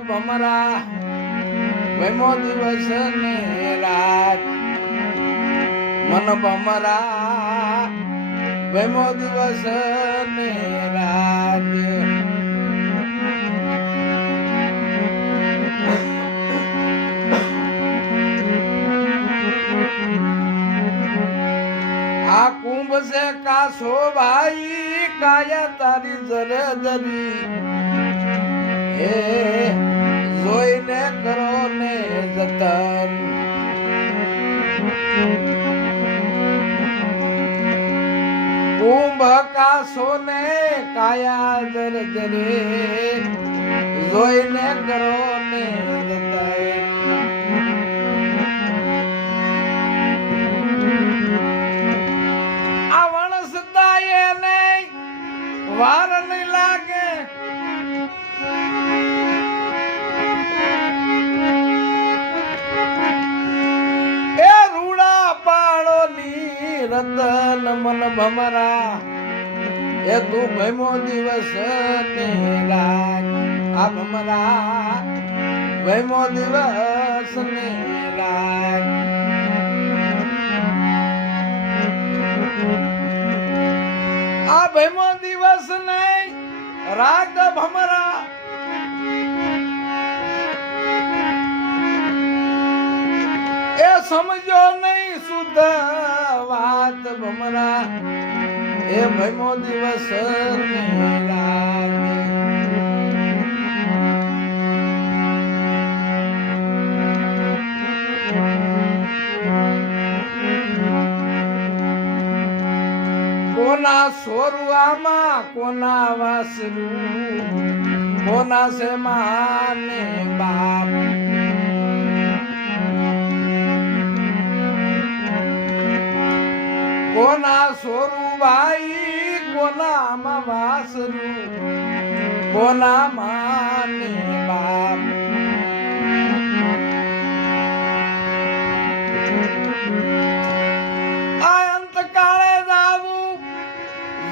ભમરા વૈમો દિવસ ને રાત મન ભમરા વૈમો દિવસ ને રાત આ કુંભ से कासो भाई काया तारी जरे दरी हे જોઈને કરો ને જતન કુંભ કાસો ને કાયા જરે જરે જોઈને કરો ને જતન વાર નહીં લાગે એ રૂડા પાડો ની રતન મન ભમરા એ તું ભૈમો દિવસ ને રાત આ ભમરા ભૈમો દિવસ ને રાત આ ભૈમો દિવસ નહીં રાત ભમરા એ સમજો નહીં શુદ્ધ વાત ભમરા એ ભૈમો દિવસ ને રાત કોના સોરુઆમાં કોના વાસરું કોના સે માને બાપ કોના સોરુ ભાઈ કોનામાં વાસરું કોના માને બાપ આ અંતકાળે જાવું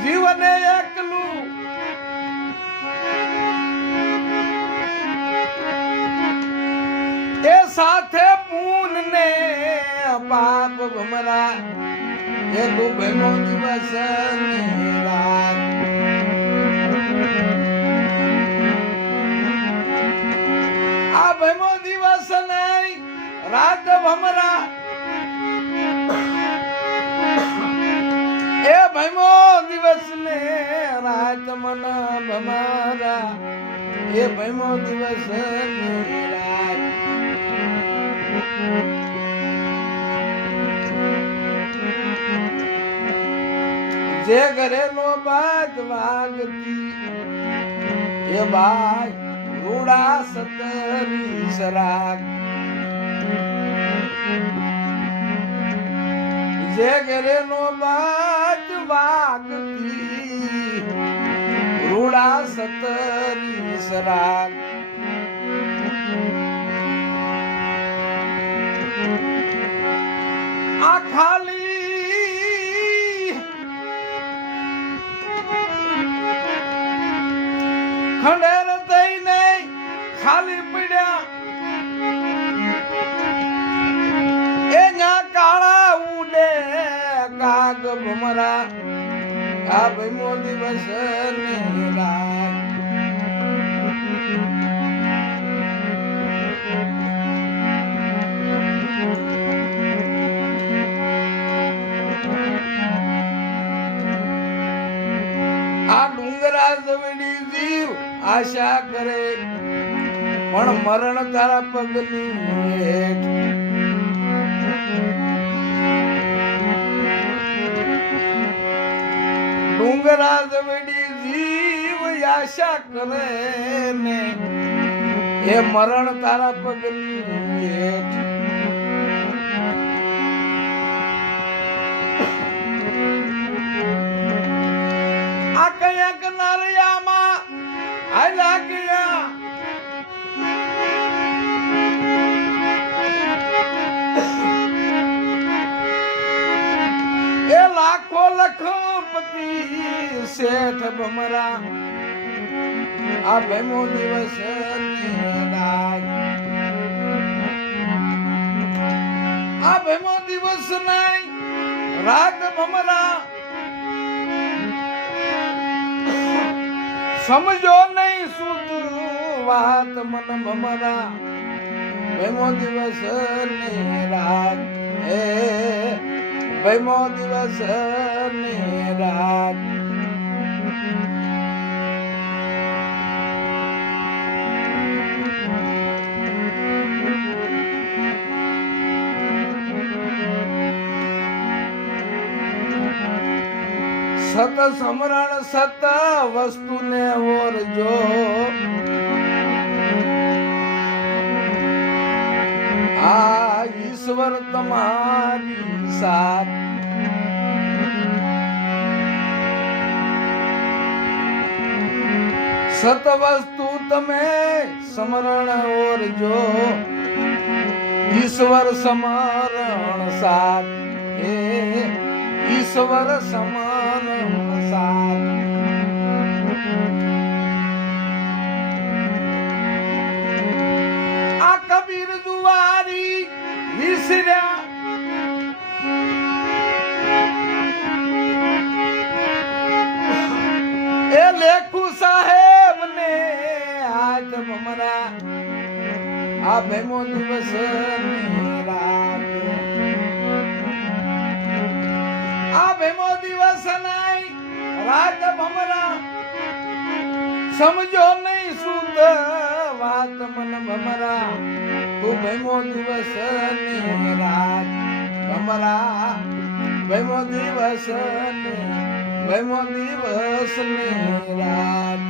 જીવને એકલું એ સાથે પૂન ને પાપ ભમરા એ તું ભૈમો દિવસ ને રાત આ ભૈમો દિવસ નહીં રાત ભમરા એ ભૈમો દિવસ ને રાત મન ભમરા એ ભૈમો દિવસ ને રાત જે ઘરેલો બાદ વાગતી એ ભાઈ રૂડા સતરી સરાગ જે ઘરેલો બાદ વાગતી રૂડા સતરી સરાગ આ ખાલી ખંડેર થઈને ખાલી પડ્યા એ ન્યા કાળા ઉડે કાગ ભમરા આ ભૈમો દિવસ ને રાત આ ડુંગરા જવડી જીવ આશા કરે પણ મરણ તારા પગની હેઠ ડુંગરા જવડી જીવ આશા કરે ને એ મરણ તારા પગની હેઠ આ કયા કનારિયામાં આલા ગયા એ લાખો લખપતિ શેઠ ભમરા આ ભૈમો દિવસ રાત આ ભેમો દિવસ નહીં રાત ભમરા સમજો નહીં સુધ વાત મન ભમરા ભેમો દિવસ ને રાત હે ભેમો દિવસ ને રાત સત સમરણ સત વસ્તુને ઓરજો આ ઈશ્વર તમારી સાથ સત વસ્તુ તમે સમરણ ઓરજો ઈશ્વર સમરણ સાથ હે ઈશ્વર સમરણ સાથ આ કબીર જુવારી વિસર્યા એ લેખુ સાહેબ ને આજ ભમરા આ ભેમો દિવસ ની રાત આ ભેમો દિવસ નહીં રાત ભમરા સમજો નહીં શુદ્ધ વાત મન ભમરા તું ભેમો દિવસ ની રાત ભમરા ભેમો દિવસ ની રાત